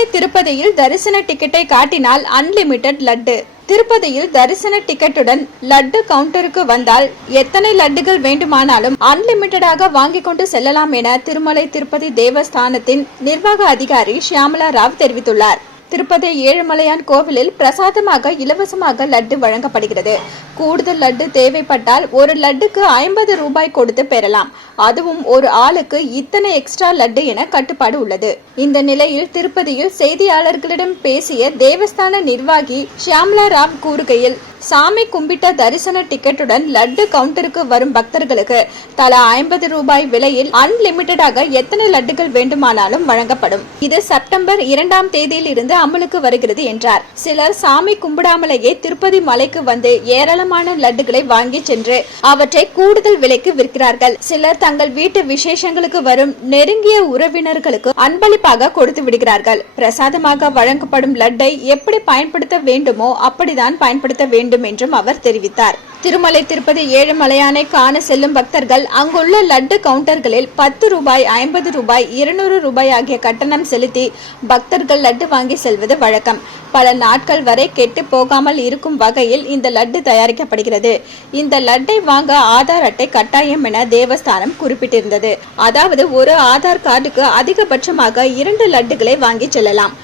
திருமலை திருப்பதியில் தரிசன டிக்கெட்டை காட்டினால் அன்லிமிட்டெட் லட்டு. திருப்பதியில் தரிசன டிக்கெட்டுடன் லட்டு கவுண்டருக்கு வந்தால் எத்தனை லட்டுகள் வேண்டுமானாலும் அன்லிமிட்டடாக வாங்கிக் கொண்டு செல்லலாம் என திருமலை திருப்பதி தேவஸ்தானத்தின் நிர்வாக அதிகாரி ஷியாமலா ராவ் தெரிவித்துள்ளார். திருப்பதி ஏழுமலையான் கோவிலில் பிரசாதமாக இலவசமாக லட்டு வழங்கப்படுகிறது. கூடுதல் லட்டு தேவைப்பட்டால் ஒரு லட்டுக்கு 50 ரூபாய் கொடுத்து பெறலாம். அதுவும் ஒரு ஆளுக்கு இத்தனை எக்ஸ்ட்ரா லட்டு என கட்டுப்பாடு உள்ளது. இந்த நிலையில் திருப்பதியில் செய்தியாளர்களிடம் பேசிய தேவஸ்தான நிர்வாகி ஷியாமலா ராவ் கூறுகையில், சாமி கும்பிட்ட தரிசன டிக்கெட்டுடன் லட்டு கவுண்டருக்கு வரும் பக்தர்களுக்கு தலா 50 ரூபாய் விலையில் அன்லிமிட்டடாக எத்தனை லட்டுகள் வேண்டுமானாலும் வழங்கப்படும். இது செப்டம்பர் 2ஆம் தேதியில் இருந்து அமலுக்கு வருகிறது என்றார். சிலர் சாமி கும்பிடாமலேயே திருப்பதி மலைக்கு வந்து ஏராளமான லட்டுகளை வாங்கி சென்று அவற்றை கூடுதல் விலைக்கு விற்கிறார்கள். சிலர் தங்கள் வீட்டு விசேஷங்களுக்கு வரும் நெருங்கிய உறவினர்களுக்கு அன்பளிப்பாக கொடுத்து விடுகிறார்கள். பிரசாதமாக வழங்கப்படும் லட்டை எப்படி பயன்படுத்த வேண்டுமோ அப்படிதான் பயன்படுத்த வேண்டும் என்றும் அவர் தெரிவித்தார். திருமலை திருப்பதி ஏழுமலையானை காண செல்லும் பக்தர்கள் அங்குள்ள லட்டு கவுண்டர்களில் 10 ரூபாய், 50 ரூபாய், 200 ரூபாய் ஆகிய கட்டணம் செலுத்தி பக்தர்கள் லட்டு வாங்கி செல்வது வழக்கம். பல நாட்கள் வரை கெட்டு போகாமல் இருக்கும் வகையில் இந்த லட்டு தயாரிக்கப்படுகிறது. இந்த லட்டை வாங்க ஆதார் அட்டை கட்டாயம் என தேவஸ்தானம் குறிப்பிட்டிருந்தது. அதாவது ஒரு ஆதார் கார்டுக்கு அதிகபட்சமாக 2 லட்டுகளை வாங்கி செல்லலாம்.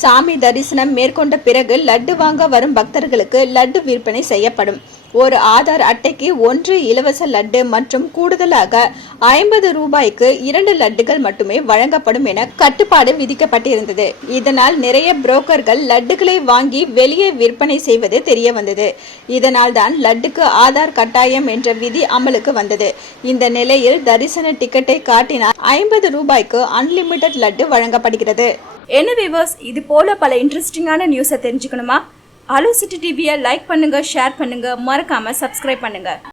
சாமி தரிசனம் மேற்கொண்ட பிறகு லட்டு வாங்க வரும் பக்தர்களுக்கு லட்டு விற்பனை செய்யப்படும். ஒரு ஆதார் அட்டைக்கு 1 இலவச லட்டு மற்றும் கூடுதலாக 50 ரூபாய்க்கு 2 லட்டுகள் மட்டுமே வழங்கப்படும் என கட்டுப்பாடு விதிக்கப்பட்டிருந்தது. இதனால் நிறைய புரோக்கர்கள் லட்டுகளை வாங்கி வெளியே விற்பனை செய்வது தெரிய வந்தது. இதனால் தான் லட்டுக்கு ஆதார் கட்டாயம் என்ற விதி அமலுக்கு வந்தது. இந்த நிலையில் தரிசன டிக்கெட்டை காட்டினால் 50 ரூபாய்க்கு அன்லிமிட்டெட் லட்டு வழங்கப்படுகிறது. என்ன வியூவர்ஸ், இது போல பல இன்ட்ரெஸ்டிங்கான நியூஸை தெரிஞ்சுக்கணுமா? ஹலோ சிட்டி டிவியை லைக் பண்ணுங்க, ஷேர் பண்ணுங்க, மறக்காம சப்ஸ்கிரைப் பண்ணுங்க.